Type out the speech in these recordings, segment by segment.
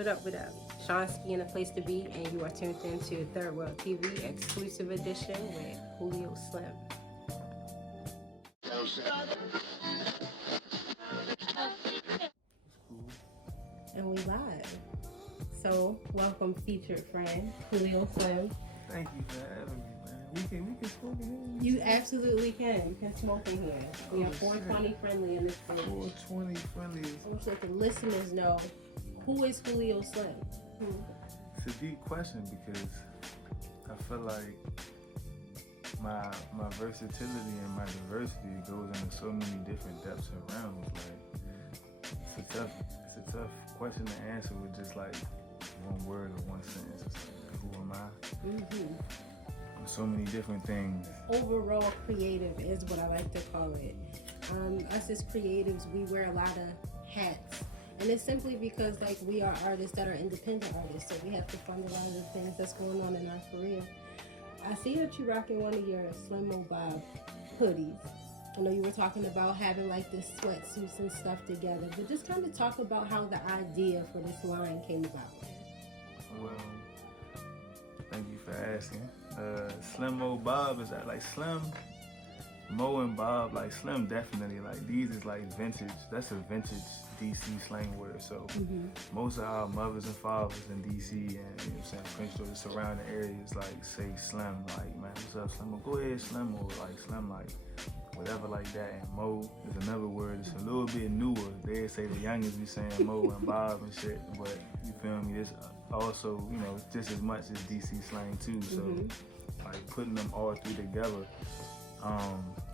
What up, what up? Shon Ski in the place to be, and you are tuned into Third World TV exclusive edition with Julio Slim. And we live. So, welcome featured friend, Julio Slim. Thank you for having me, man. We can smoke in here. You absolutely can. You can smoke in here. We are 420 friendly in this place. 420 friendly. I want to let the listeners know, who is Julio Slim? It's a deep question because I feel like my versatility and my diversity goes into so many different depths and realms. Like it's a tough question to answer with just like one word or one sentence. It's like, who am I? Mm-hmm. So many different things. Overall creative is what I like to call it. Us as creatives, we wear a lot of hats. And it's simply because like we are artists that are independent artists, so we have to fund a lot of the things that's going on in our career. I see that you're rocking one of your Slim Mo Bob hoodies. I know you were talking about having like this sweatsuits and stuff together, but just kind of talk about how the idea for this line came about. Well, thank you for asking. Slim Mo Bob is that like Slim, Mo and Bob, like Slim definitely, like these is like vintage. That's a vintage DC slang word. So most of our mothers and fathers in DC and you know what I'm saying, Prince George, surrounding areas like say Slim, like man, what's up Slim? Go ahead Slim, or like Slim, like whatever like that. And Mo is another word. It's a little bit newer. They say the youngest be saying Mo and Bob and shit, but you feel me? This also, you know, just as much as DC slang too. So like putting them all three together,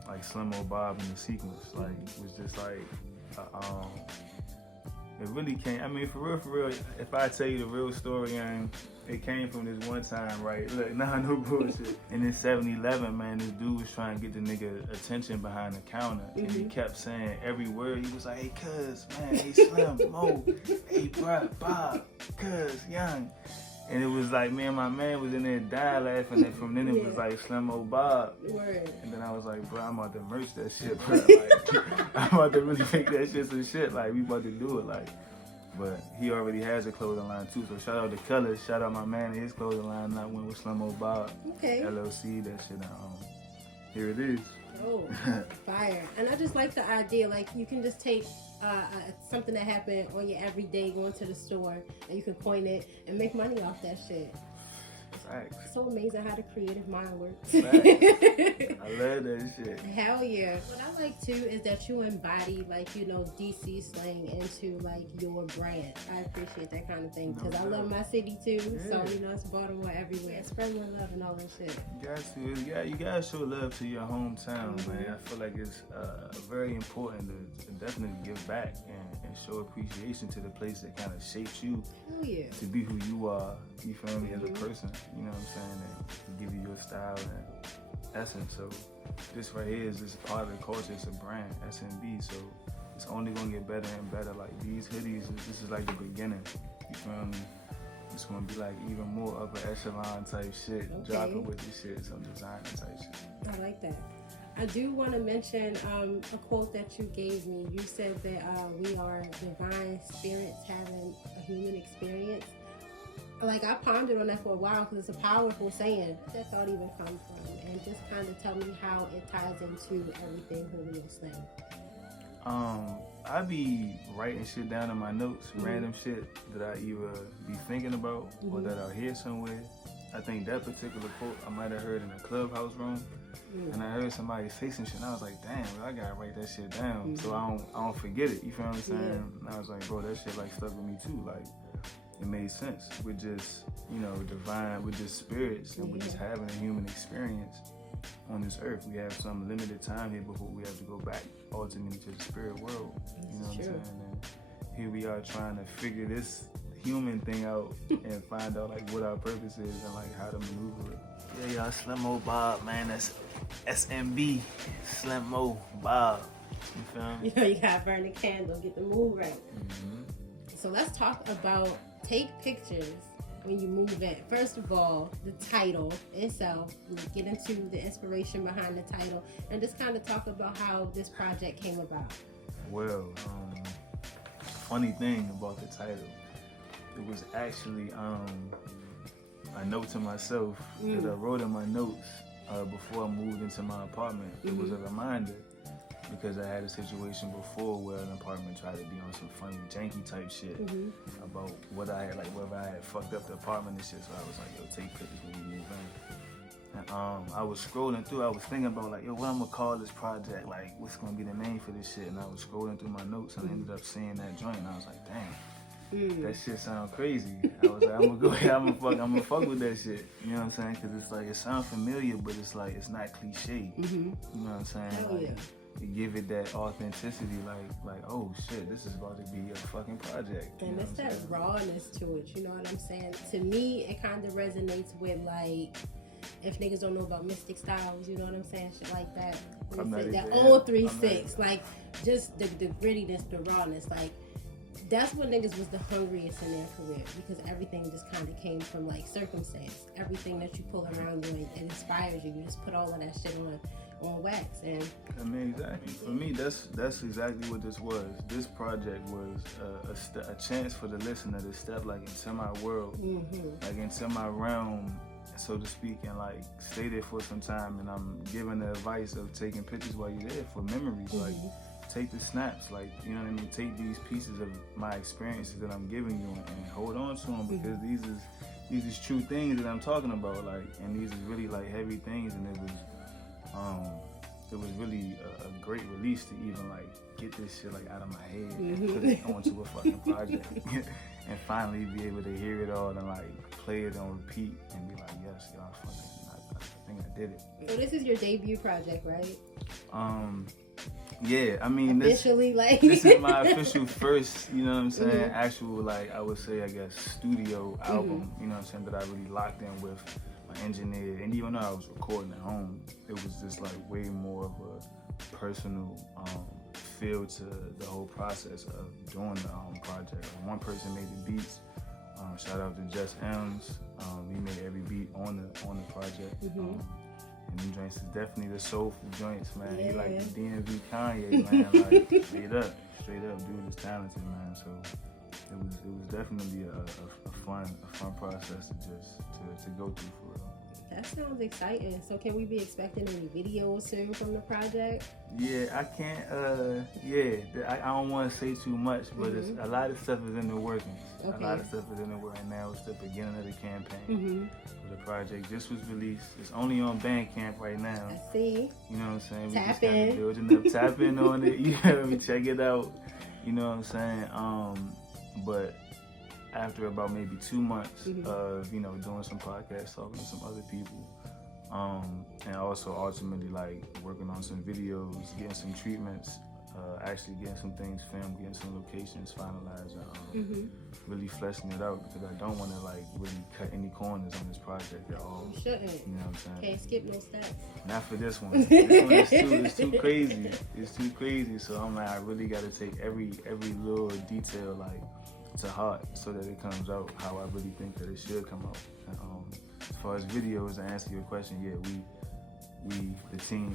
like Slim or Bob in the sequence, like it was just like, it really came. I mean, for real. If I tell you the real story, it came from this one time, right? Look, nah, no bullshit. In this 7-Eleven, man, this dude was trying to get the nigga attention behind the counter, and he kept saying every word. He was like, "Hey, cuz, man, hey, Slim, Mo, hey, bruh, Bob, cuz, young." And it was like me and my man was in there dying laughing, and from then it was like Slim O Bob. Word. And then I was like, bro, I'm about to merch that shit, bro. Like, I'm about to really make that shit some shit. Like, we about to do it, like. But he already has a clothing line too. So shout out to Colors, shout out my man and his clothing line. And I went with Slim O Bob. Okay. LLC, that shit. Here it is. Oh, fire. And I just like the idea, like you can just take something that happened on your everyday going to the store and you can coin it and make money off that shit. Facts. It's so amazing how the creative mind works. I love that shit. Hell yeah. What I like too is that you embody like, you know, DC slang into like your brand. I appreciate that kind of thing because I love my city too. Yeah. So, you know, it's Baltimore everywhere. Spread more love and all that shit. You got to. Yeah, you gotta show love to your hometown, man. I feel like it's very important to definitely give back and show appreciation to the place that kind of shapes you to be who you are. You feel me, as a person. You know what I'm saying? And give you your style and essence. So this right here is just part of the culture. It's a brand, SMB. So it's only gonna get better and better. Like these hoodies, this is like the beginning. You feel me? It's gonna be like even more upper echelon type shit. Dropping with this shit, some designer type shit. I like that. I do want to mention a quote that you gave me. You said that we are divine spirits having a human experience. Like, I pondered on that for a while because it's a powerful saying. Where did that thought even come from? And just kind of tell me how it ties into everything Julio Slim. I be writing shit down in my notes, random shit that I either be thinking about or that I hear somewhere. I think that particular quote I might have heard in a clubhouse room, and I heard somebody say some shit, and I was like, damn, I gotta write that shit down so I don't forget it. You feel what I'm saying? And I was like, bro, that shit like stuck with me too. Like, it made sense. We're just, you know, divine, we're just spirits, and we're just having a human experience on this earth. We have some limited time here before we have to go back ultimately to the spirit world. You know what I'm saying? And here we are trying to figure this human thing out and find out like what our purpose is and like how to maneuver it. Yeah, y'all, Slim Mo Bob, man. That's SMB, Slim Mo Bob. You feel me? You know, you gotta burn the candle, get the mood right. So let's talk about take pictures when you move in. First of all, the title itself. We'll get into the inspiration behind the title and just kind of talk about how this project came about. Well, funny thing about the title. it was actually a note to myself that I wrote in my notes before I moved into my apartment. It was a reminder because I had a situation before where an apartment tried to be on some funny, janky type shit about what I had, like whether I had fucked up the apartment and shit. So I was like, yo, take pictures when you move in. And I was scrolling through, I was thinking about like, yo, what I'm gonna call this project? Like, what's gonna be the name for this shit? And I was scrolling through my notes and I ended up seeing that joint and I was like, damn. That shit sound crazy. I was like, I'm gonna go ahead, I'm gonna fuck with that shit. You know what I'm saying? Cause it's like, it sounds familiar, but it's like, it's not cliche. You know what I'm saying? Hell like, yeah. You give it that authenticity, like, oh shit, this is about to be a fucking project. And it's that rawness to it, you know what I'm saying? To me, it kind of resonates with like, if niggas don't know about Mystic Styles, you know what I'm saying? Shit like that. That old 3-6, like just the grittiness, the rawness, like. That's when niggas was the hungriest in their career because everything just kind of came from like circumstance. Everything that you pull around you, it inspires you. You just put all of that shit on wax. And I mean, exactly. For me, that's exactly what this was. This project was a chance for the listener to step like into my world, like into my realm, so to speak, and like stay there for some time. And I'm giving the advice of taking pictures while you're there for memories, like. Take the snaps, like, you know what I mean? Take these pieces of my experiences that I'm giving you and hold on to them because these is true things that I'm talking about, like, and these is really like heavy things, and it was really a great release to even like get this shit like out of my head and put it onto a fucking project and finally be able to hear it all and like play it on repeat and be like, yes, y'all fucking, I think I did it. So this is your debut project, right? Yeah, I mean, this is my official first, you know what I'm saying, actual, like, I would say, I guess, studio album, you know what I'm saying, that I really locked in with my engineer. And even though I was recording at home, it was just, like, way more of a personal feel to the whole process of doing the project. One person made the beats. Shout out to Just M's. He made every beat on the project. And them joints is definitely the soulful joints, man. He like the DMV Kanye, man. Like straight up, dude is talented, man. So it was definitely a fun process to go through for real. That sounds exciting. So can we be expecting any videos soon from the project? Yeah, I can't. I don't want to say too much, but it's, a lot of stuff is in the workings. Okay. A lot of stuff is in the working now. It's the beginning of the campaign for the project. Just was released. It's only on Bandcamp right now. I see. You know what I'm saying? Tap we just in. Kind of building up. Tap in on it. You know, we check it out. You know what I'm saying? But after about maybe 2 months of, you know, doing some podcasts, talking to some other people, and also ultimately like working on some videos, getting some treatments, actually getting some things filmed, getting some locations finalized, really fleshing it out because I don't want to like really cut any corners on this project at all. You shouldn't. You know what I'm saying? Can't skip no steps. Not for this one. This one is too crazy. It's too crazy. So I'm like, I really got to take every little detail like to heart so that it comes out how I really think that it should come out. And, as far as videos, to answer your question, yeah, we the team,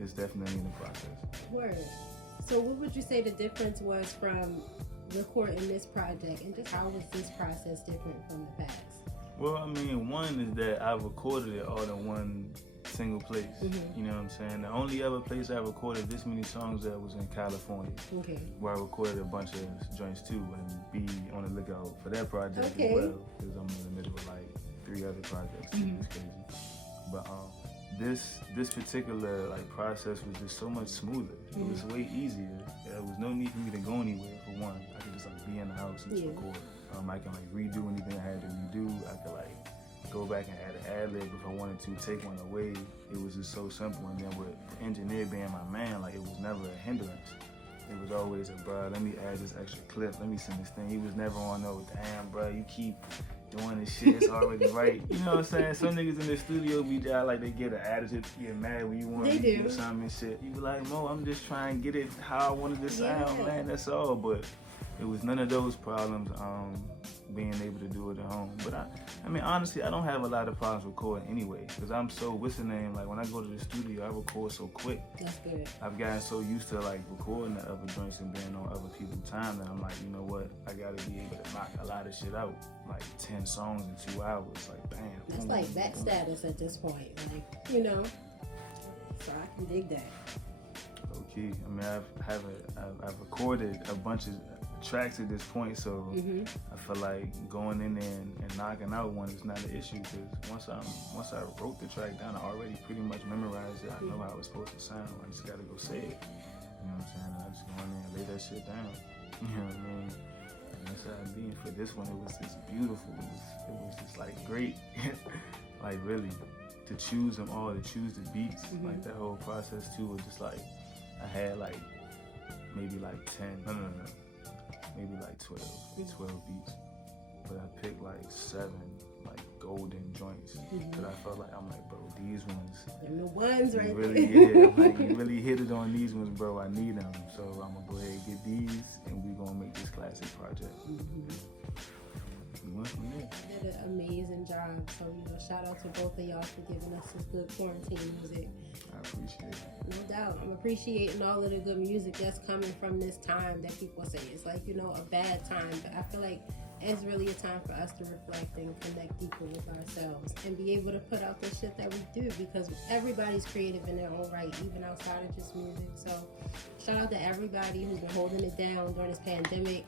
it's definitely in the process. Word. So what would you say the difference was from recording this project, and just how was this process different from the past? Well, I mean, one is that I recorded it all in one single place. You know what I'm saying? The only other place I recorded this many songs at was in California, where I recorded a bunch of joints too, and be on the lookout for that project as well, because I'm in the middle of like 3 other projects. It's crazy. But this particular like process was just so much smoother. It was way easier. There was no need for me to go anywhere. For one, I could just like be in the house and just record. I can like redo anything I had to redo. I could like go back and add an ad lib if I wanted to, take one away. It was just so simple. And then with the engineer being my man, like it was never a hindrance. It was always a, bro, let me add this extra clip. Let me send this thing. He was never on no, damn, bro, you keep doing this shit. It's already right. You know what I'm saying? Some niggas in the studio be like they get an attitude, get mad when you want to do something and shit. You be like, Mo, I'm just trying to get it how I wanted to sound, man. That's all. But it was none of those problems. being able to do it at home. But I mean, honestly, I don't have a lot of problems recording anyway, because I'm so, what's the name, like when I go to the studio, I record so quick. That's good. I've gotten so used to like recording the other joints and being on other people's time that I'm like, you know what, I gotta be able to knock a lot of shit out, like 10 songs in 2 hours, like bam. That's like that status at this point, like, you know, so I can dig that. Okay, I mean, I've recorded a bunch of tracks at this point, so I feel like going in there and knocking out one is not an issue, because once I wrote the track down, I already pretty much memorized it. I know how it's supposed to sound. I just gotta go say it. You know what I'm saying? I just go in there and lay that shit down. You know what I mean? And that's how it be. And for this one, it was just beautiful. It was just like great. Like really, to choose them all, to choose the beats, like that whole process too was just like, I had like maybe like 10, no, maybe like 12 beats, but I picked like 7 like golden joints that I felt like, I'm like, bro, these ones, and the ones right really, there. I'm like, you really hit it on these ones, bro. I need them, so I'm gonna go ahead and get these, and we gonna make this classic project. We went from there. You did an amazing job. So, you know, shout out to both of y'all for giving us some good quarantine music. I appreciate it. No doubt. I'm appreciating all of the good music that's coming from this time that people say it's like, you know, a bad time. But I feel like it's really a time for us to reflect and connect deeper with ourselves and be able to put out the shit that we do, because everybody's creative in their own right, even outside of just music. So shout out to everybody who's been holding it down during this pandemic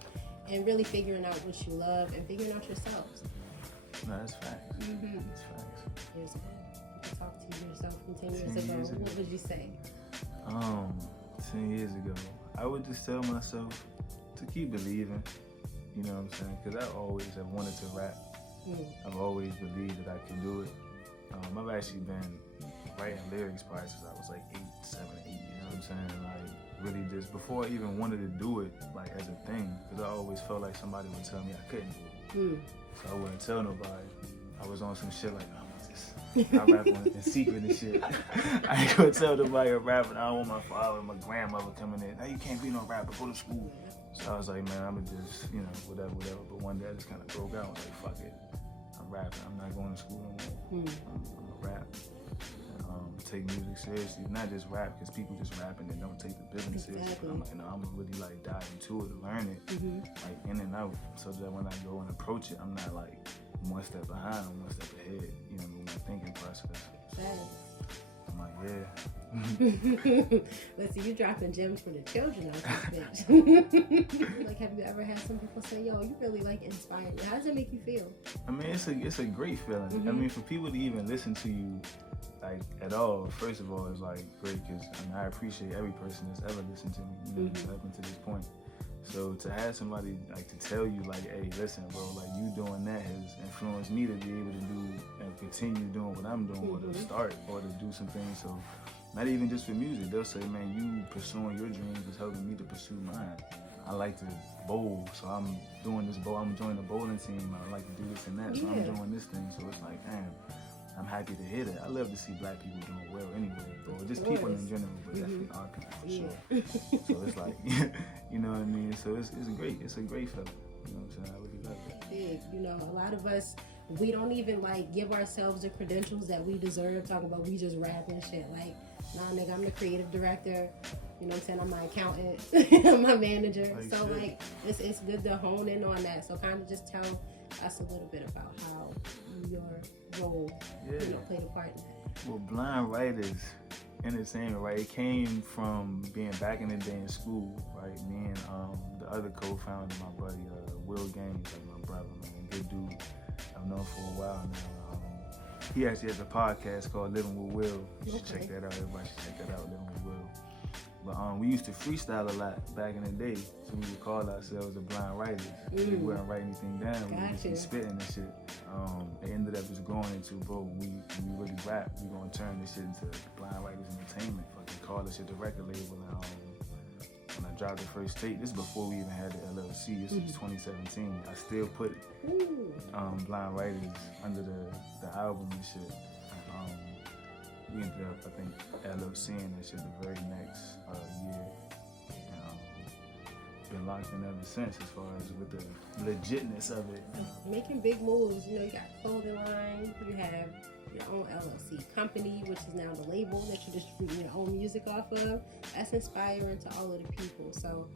and really figuring out what you love and figuring out yourselves. No, that's facts. That's facts. Years ago. You can talk to yourself from 10 years ago. What would you say? 10 years ago, I would just tell myself to keep believing, you know what I'm saying? Because I always have wanted to rap. I've always believed that I could do it. I've actually been writing lyrics probably since I was like 7, 8, you know what I'm saying? Like, really just, before I even wanted to do it, like, as a thing, because I always felt like somebody would tell me I couldn't do it. So I wouldn't tell nobody. I was on some shit like, I rap in secret and shit. I ain't gonna tell nobody I'm rapping. I don't want my father and my grandmother coming in. Hey, you can't be no rapper, go to school. So I was like, man, I'ma just, you know, whatever. But one day I just kind of broke out. I was like, fuck it. I'm rapping. I'm not going to school no more. I'm gonna rap. Take music seriously. Not just rap, because people just rapping and don't take the business seriously. But I'm like, no, I'm gonna really like dive into it and learn it, like in and out, so that when I go and approach it, I'm not like one step behind, I'm one step ahead, you know, with my thinking process. I'm like, yeah. Let's see, you dropping gems for the children out this bitch. Like, have you ever had some people say, yo, you really like inspired me? How does it make you feel? I mean, it's a great feeling. I mean, for people to even listen to you like at all, first of all, it's like great, because I mean, I appreciate every person that's ever listened to me, you know, up until this point. So to have somebody like to tell you like, hey, listen, bro, like you doing that has influenced me to be able to do and continue doing what I'm doing, or to start or to do some things. So not even just for music, they'll say, man, you pursuing your dreams is helping me to pursue mine. I like to bowl, so I'm doing this bowl. I'm joining the bowling team. I like to do this and that, so I'm doing this thing. So it's like, damn, I'm happy to hear that. I love to see black people doing well anyway, or just people in general, but definitely our people for sure. So it's like, you know what I mean? So it's a great feeling. You know what I'm saying? I really love it. Big, you know, a lot of us, we don't even like give ourselves the credentials that we deserve. Talking about we just rap and shit. Like, nah, nigga, I'm the creative director. You know what I'm saying? I'm my accountant. I'm my manager. Like, so shit. Like, it's good to hone in on that. So kind of just tell us a little bit about how your role, you know, played a part in that. Well, Blind Writers Entertainment, right? It came from being back in the day in school, right? Me and the other co-founder, my buddy Will Gaines, like my brother, man, good dude. I've known for a while now. He actually has a podcast called Living with Will. You should check that out. Everybody should check that out, Living with Will. But we used to freestyle a lot back in the day, so we would call ourselves the Blind Writers. We wouldn't write anything down. We would just be spitting and shit. It ended up just going into, bro, when we really rap, we gonna turn this shit into Blind Writers Entertainment. Fucking call this shit the record label. When I dropped the first tape, this is before we even had the LLC. This was 2017. I still put Blind Writers under the album and shit. We ended up, I think, LLCing that shit the very next year. been locked in ever since, as far as with the legitness of it. Making big moves. You know, you got clothing line, you have your own LLC company, which is now the label that you're distributing your own music off of. That's inspiring to all of the people. So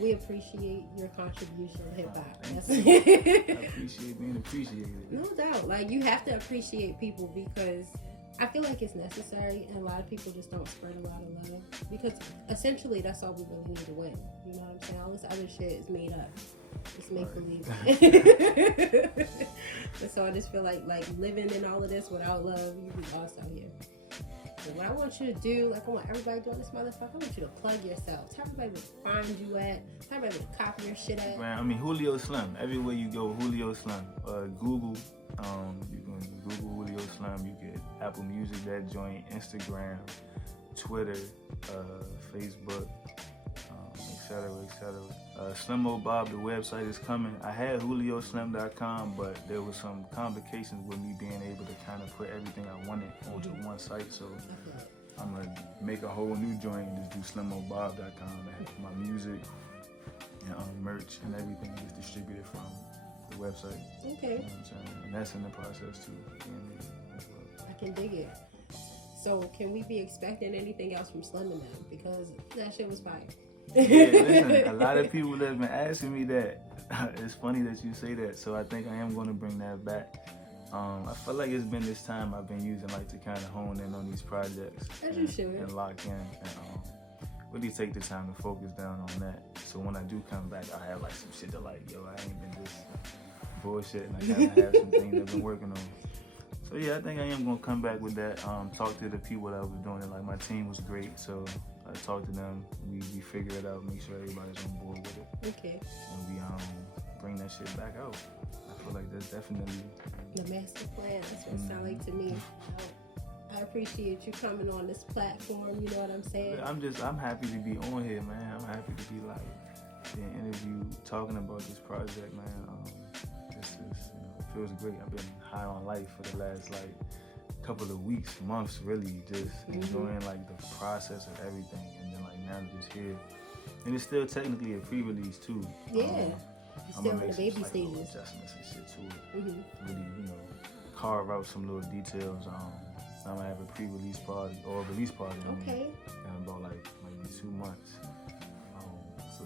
we appreciate your contribution to hip hop. I appreciate being appreciated. No doubt. Like, you have to appreciate people because I feel like it's necessary, and a lot of people just don't spread a lot of love because essentially that's all we really need to win. You know what I'm saying? All this other shit is made up. It's make believe. And so I just feel like living in all of this without love, you be lost out here. So what I want you to do, like I want everybody doing this motherfucker, I want you to plug yourself. Tell everybody where to find you at. Tell everybody where to copy your shit at. Man, I mean, Julio Slim. Everywhere you go, Julio Slim. Google. You can Google Julio Slim. You get Apple Music, that joint, Instagram, Twitter, Facebook, etc., etc. Slimo Bob, the website is coming. I had JulioSlim.com, but there was some complications with me being able to kind of put everything I wanted onto one site. So I'm gonna make a whole new joint and just do SlimoBob.com and have my music and merch and everything is distributed from the website. Okay. You know what I'm saying? And that's in the process too. As well. I can dig it. So can we be expecting anything else from Slim and them? Because that shit was fire. Yeah, listen, a lot of people have been asking me that. It's funny that you say that. So I think I am going to bring that back. I feel like it's been this time I've been using like to kind of hone in on these projects. As you should. And lock in and really take the time to focus down on that. So when I do come back, I have like some shit to like, yo, I ain't been just bullshit, and I kind of have some things I've been working on. So yeah, I think I am gonna come back with that. Talk to the people that was doing it. Like my team was great, so I talked to them. We figure it out, make sure everybody's on board with it. Okay. And we bring that shit back out. I feel like that's definitely the master plan. That's what it sounds like to me. I appreciate you coming on this platform. You know what I'm saying? I'm happy to be on here, man. I'm happy to be like being interviewed, talking about this project, man. This is, it feels great. I've been high on life for the last like couple of weeks, months, really, just enjoying like the process of everything, and then like now I'm just here, and it's still technically a pre-release too. Yeah, I'm still gonna in make the baby some, stages. Little adjustments and shit to it. Really, carve out some little details. I'm gonna have a pre-release party or a release party. Okay. In about like maybe 2 months.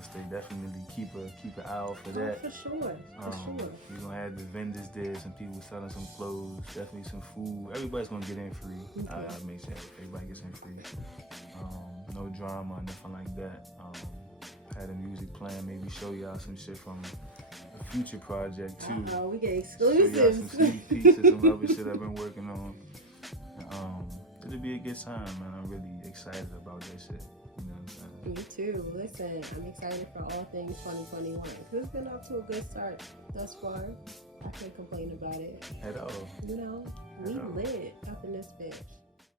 So definitely keep an eye out for that. For sure. We're gonna have the vendors there, some people selling some clothes, definitely some food. Everybody's gonna get in free. Okay. I make sure everybody gets in free. No drama, nothing like that. Had a music plan, maybe show y'all some shit from a future project too. Oh, we get Show y'all exclusives. some sneak peeks of some other shit I've been working on. It'll be a good time, man. I'm really excited about that shit. You know what I'm saying? Me too. Listen, I'm excited for all things 2021. It's been off to a good start thus far. I can't complain about it. At all. You know, we lit.